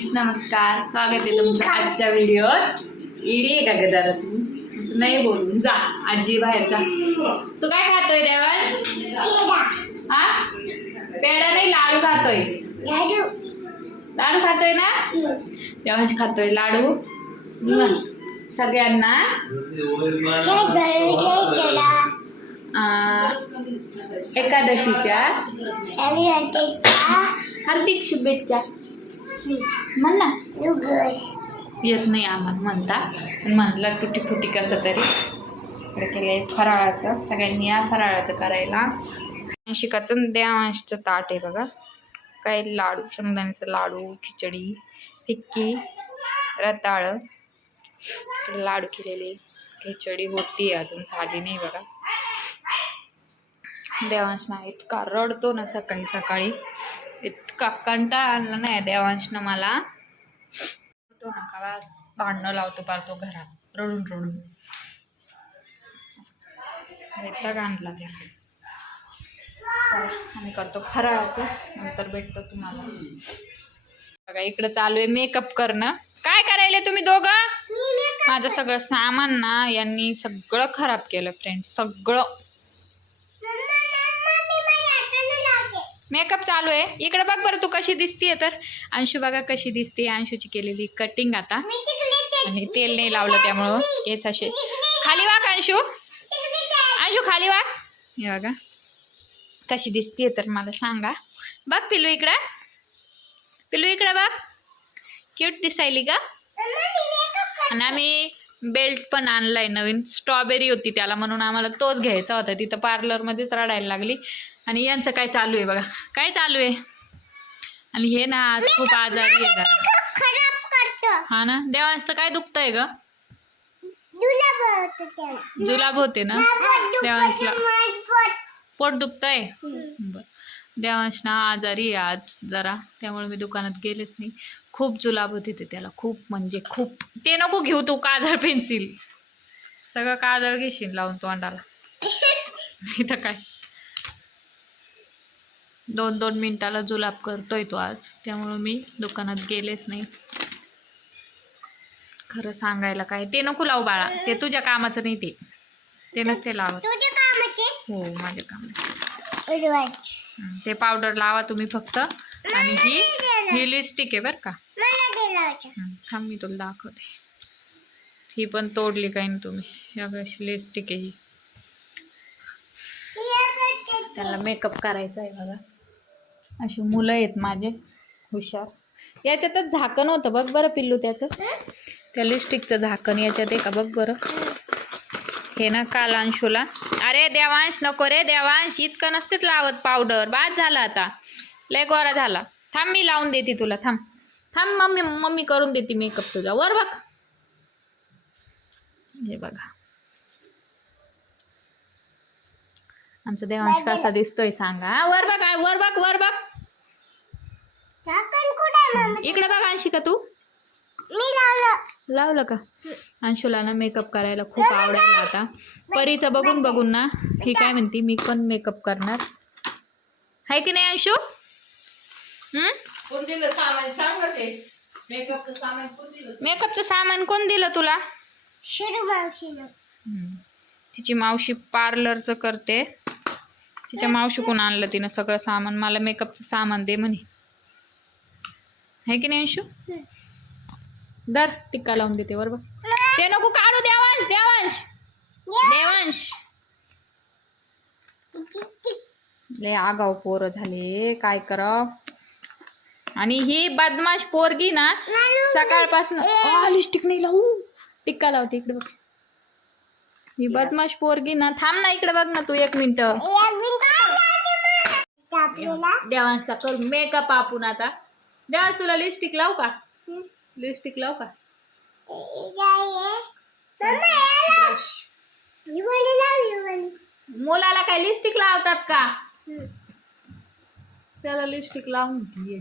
Friends नमस्कार. स्वागत आहे तुमचं आजच्या व्हिडिओत. इडी आहे का ग दादा तू? नाही बोलून. जा आजी बाहेर जा. तू काय खातोय देवांश? हा पेढा नाही लाडू खातोय. लाडू. खातोय ना? देवांश खातोय लाडू. सगळ्यांना? एकादशीच्या? हार्दिक शुभेच्छा. म्हण येत नाही आम्हाला म्हणता. पण म्हणलं तुटी फुटी कसं तरी. इकडे केलंय फराळाचं. सगळ्यांनी या फराळाचं करायला. शिकाचं देवांशचं ताट आहे बघा. काय लाडू शेंगदाण्याचं लाडू खिचडी फिक्की रताळ. लाडू केलेले. खिचडी होती अजून झाली नाही बघा. देवांश नाहीत इतका रडतो ना सकाळी सकाळी. इतका कंटाळा आणला नाही देवांशनं मला. तो ना का भांडणं लावतो पार तो घरात रडून रडून. वैताग आणला चला आम्ही करतो फराळाचं नंतर भेटतो तुम्हाला. बघा इकडं चालू आहे मेकअप करणं. काय करायले तुम्ही दोघं? माझं सगळं सामान ना यांनी सगळं खराब केलं फ्रेंड सगळं. मेकअप चालू आहे. इकडे बघ बरं तू कशी दिसतीये तर. अंशू बघा कशी दिसते अंशूची केलेली कटिंग आता. आणि तेल नाही लावलं त्यामुळं. केस असे. खाली वाक अंशू. अंशू खाली वाक. हे बघा. कशी दिसतीये तर मला सांगा. बघ पिलू इकडं. पिलू इकडं बघ. क्यूट दिसायली का आणि आम्ही बेल्ट पण आणलाय नवीन. स्ट्रॉबेरी होती त्याला म्हणून आम्हाला तोच घ्यायचा होता. तिथं पार्लरमध्येच रडायला लागली. आणि यांचं काय चालू आहे बघा. काय चालू आहे? आणि हे ना आज खूप आजारी आहे हा ना? देवांचं काय दुखतंय ग? जुलाब होते ना? देवांशला पोट दुखतंय बरं. देवांश ना आजारी आहे आज जरा. त्यामुळे मी दुकानात गेलेच नाही. खूप जुलाब होते ते त्याला. खूप म्हणजे खूप. ते नको घेऊ तू काजळ पेन्सिल. सगळं काजळ घेशील लावून तोंडाला. इथं काय? दोन दोन मिनिटाला जुलाब करतोय तो आज. त्यामुळं मी दुकानात गेलेच नाही. खरं सांगायला काय? ते नको लावू बाळा. ते तुझ्या कामाचं नाही ते. ते नसते लावत. हो माझ्या कामाचं. ते पावडर लावा तुम्ही फक्त. आणि ही ही लिपस्टिक आहे बरं का. थांब मी तुला दाखवते. ही पण तोडली काही नाही तुम्ही. अशी लिपस्टिक आहे ही. त्याला मेकअप करायचा आहे बघा. अशी मुलं आहेत माझे हुशार. याच्यातच झाकण होतं बघ बरं पिल्लू त्याचं. त्या लिपस्टिकचं झाकण याच्यात आहे का बघ बरं. हे ना काल अंशूला. अरे देवांश नको रे देवांश इतकं नसतेच लावत पावडर बाद झाला आता. लय गोरा झाला. थांब मी लावून देते तुला. थांब. थांब मम्मी मम्मी करून देते मेकअप तुझा. वर बघ. हे बघा. आमचा देवांश कसा दिसतोय सांगा. वर बघ वर बघ वर बघ. इकडे बघ अंशिका तू? लावलं. का? अंशुला ना मेकअप करायला खूप आवडायला आता. परीचं बघून बघून ना ही काय म्हणते मी पण मेकअप करणार. आहे की नाही अंशू? हम्म? कोण दिलं सामान? सांग ना ते. मेकअपचं सामान कोण दिलं मेकअपचं सामान कोण दिलं तुला. तिची मावशी पार्लरचं करते. तिच्या मावशीकडून आणलं तिनं सगळं सामान? मला मेकअपचं सामान दे म्हणे. आहे की नाही अंशू? दर टिक्का लावून देते बरोबर? ते नको काढू देवांश देवांश. देवांश. लय आगाव पोरं झाले काय कराव? आणि ही बदमाश पोरगी ना सकाळपासून लिस्टिक नाही लावू. टिक्का लावते इकडे बघ. ही बदमाश पोरगी ना थांब ना इकडे बघ ना तू एक मिनिट. देवांशचा कर मेकअप आपण आता. द्या तुला लिपस्टिक लाव का? लिपस्टिक लाव का? मुलाला काय लिपस्टिक लावतात का? त्याला लिपस्टिक लावून घे.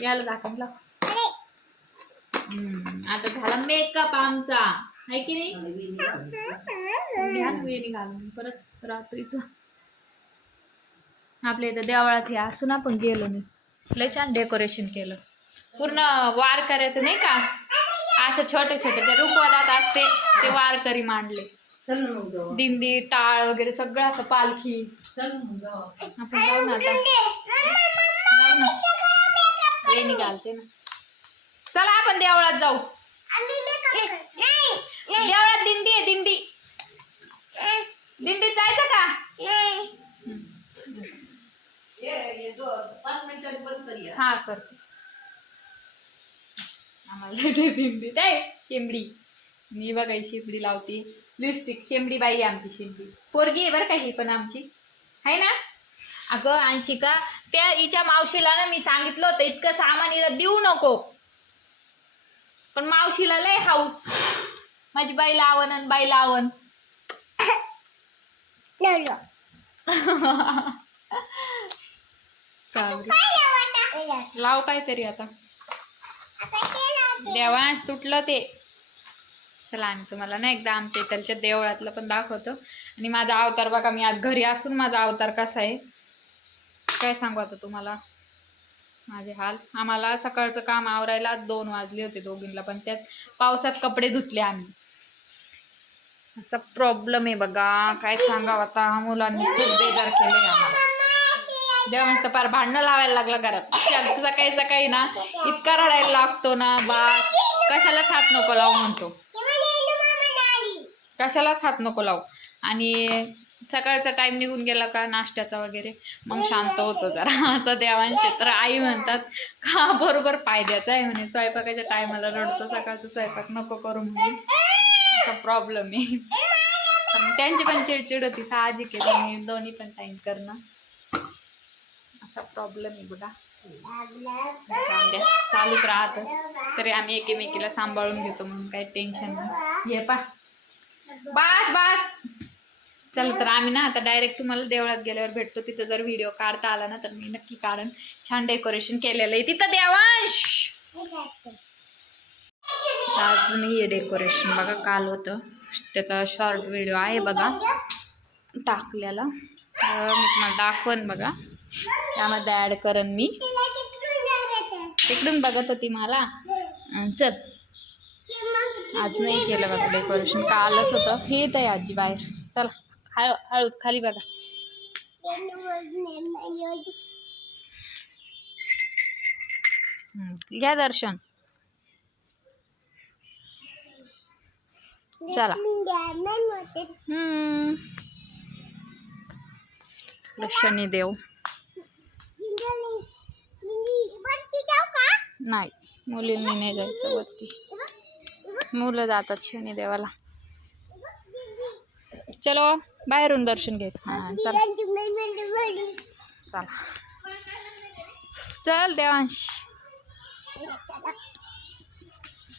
याला दाखव लाव. आता झाला मेकअप आमचा. आहे की नाही? घ्या वेणी घालून परत रात्रीचं. आपल्या इथं देवळात हे असून आपण गेलो नाही. लय छान डेकोरेशन केलं. पूर्ण वार करायचं नाही का? असं छोटे छोटे ते रुखवतात असते ते वारकरी मांडले. दिंडी टाळ वगैरे सगळं असं पालखी. आपण जाऊ ना आता. जाऊ ना. वेणी घालते ना. चला आपण देवळात जाऊ. देवळात दिंडी आहे दिंडी. दिंडीत जायचं का? हा करते आम्हाला शेंबडी. मी बघा शेंबडी लावते. लिपस्टिक. शेंबडी बाई आहे आमची शेंबडी. पोरगी आहे बरं का ही पण आमची. आहे ना? अगं अंशिका त्या हिच्या मावशीला ना मी सांगितलं होतं इतकं सामान हिला देऊ नको. पण मावशीला लय हाऊस. माझी बाई लावण आणि बाई लावण. लाव. काहीतरी आता. देवांश तुटलं ते. चला आम्ही तुम्हाला ना एकदा आमच्या इथलच्या देवळातलं पण दाखवतो. आणि माझा अवतार बघा मी आज घरी असून माझा अवतार कसा आहे. काय सांगू आता तुम्हाला? माझे हाल. आम्हाला सकाळचं काम आवरायला दोन वाजले होते दोघींना पण त्यात पावसात कपडे धुतले आम्ही. असा प्रॉब्लेम आहे बघा. काय सांगावं आता? मुलांनी खूप बेजार केलंय आम्हाला. देवांचं पार भांडणं लावायला लागलं घरात. सकाळी सकाळी ना इतका रडायला लागतो ना बास. कशालाच हात नको लावू म्हणतो. कशालाच हात नको लावू. आणि सकाळचा टाइम निघून गेला का नाश्त्याचा वगैरे मग शांत होतो जरा. असं देवांशी तर आई म्हणतात का बरोबर फायद्याचं आहे? म्हणे. स्वयंपाकाच्या टायमाला रडतो सकाळचा स्वयंपाक नको करू म्हणून. असा प्रॉब्लेम आहे. त्यांची पण चिडचिड होती साहजिक आहे दोन्ही दोन्ही पण टाईम करणं. असा प्रॉब्लेम आहे बघा. जाऊ द्या, चालूच राहत. तरी आम्ही एकेमेकीला सांभाळून घेतो म्हणून काही टेन्शन नाही. घे पा. बास बास. चला तर आम्ही ना आता डायरेक्ट तुम्हाला देवळात गेल्यावर भेटतो. तिथं जर व्हिडिओ काढता आला ना तर मी नक्की काढून. छान डेकोरेशन केलेलं आहे. तिथं देवांश! आज नाही आहे डेकोरेशन बघा काल होतं. त्याचा शॉर्ट व्हिडिओ आहे बघा. टाकलेला. तर मी तुम्हाला दाखवन बघा. त्यामध्ये ॲड करेन मी. तिकडून बघत होती मला. चल. आज नाही केलं बघा डेकोरेशन कालच होतं. हे येत आहे आजी बाहेर. चला हळू हळू खाली बघा. घ्या दर्शन. चला. हम्म. शनिदेव नाही मुलींनी नाही जायचं वरती. मुलं जातात शनिदेवाला. चलो बाहेरून दर्शन घ्यायचं. हां चला. चला. चल देवांश.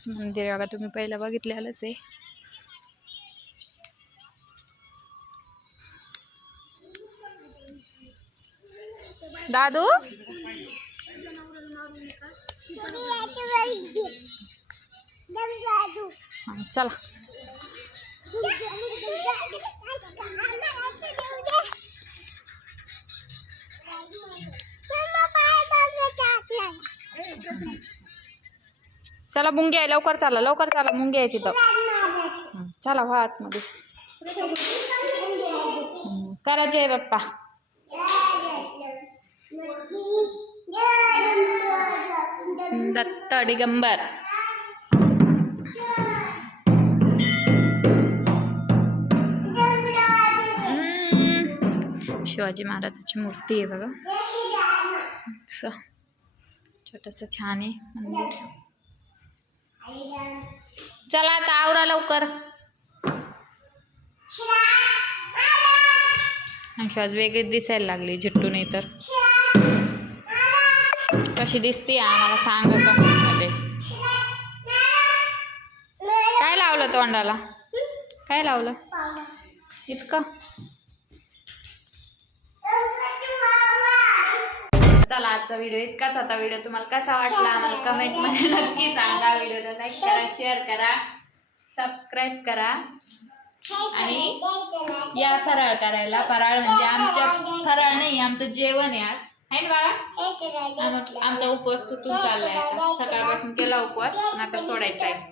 मंदिर बघा तुम्ही पहिलं बघितलेलंच आहे. दादू? हां चला. चला मुंगी आहे. लवकर चला लवकर चला. मुंगी आहे तिथं. चला व्हा आतमध्ये. करायचे आहे बाप्पा. दत्त डिगंबर शिवाजी महाराजाची मूर्ती आहे बघा असं छोटंसं छान आहे मंदिर चला आता आवरा लवकर आणि आज वेगळीच दिसायला लागली झिट्टू नाही तर कशी दिसते आम्हाला सांगा कमेंटमध्ये. काय लावलं तोंडाला? काय लावलं? इतकं? चला आजचा व्हिडिओ इतकाच होता. व्हिडिओ तुम्हाला कसा वाटला आम्हाला कमेंटमध्ये नक्की सांगा. व्हिडिओला लाईक करा शेअर करा सबस्क्राईब करा. आणि या फराळ करायला. फराळ म्हणजे आमच्या फराळ नाही आमचं जेवण आहे आज. आहे ना बाळा? आम- आमचा उपवास सुटून चाललाय आता. सकाळपासून केला उपवास आता सोडायचा आहे.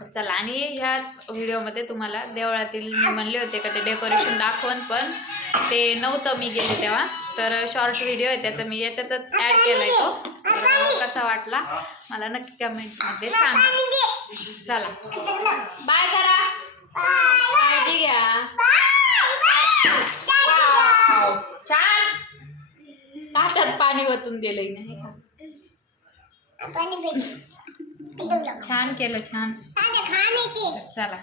तर चला आणि ह्याच व्हिडिओमध्ये तुम्हाला देवळातील मी म्हणले होते का ते डेकोरेशन दाखवून पण ते नव्हतं मी गेले तेव्हा. तर शॉर्ट व्हिडिओ आहे त्याचा मी याच्यातच ॲड केलाय तो. तर कसा वाटला? मला नक्की कमेंटमध्ये सांगा. चला. बाय करा काळजी घ्या वाव, छान ताटात पाणी वतून दिलंय नाही का? पाणी भेट छान केलं छान. चला.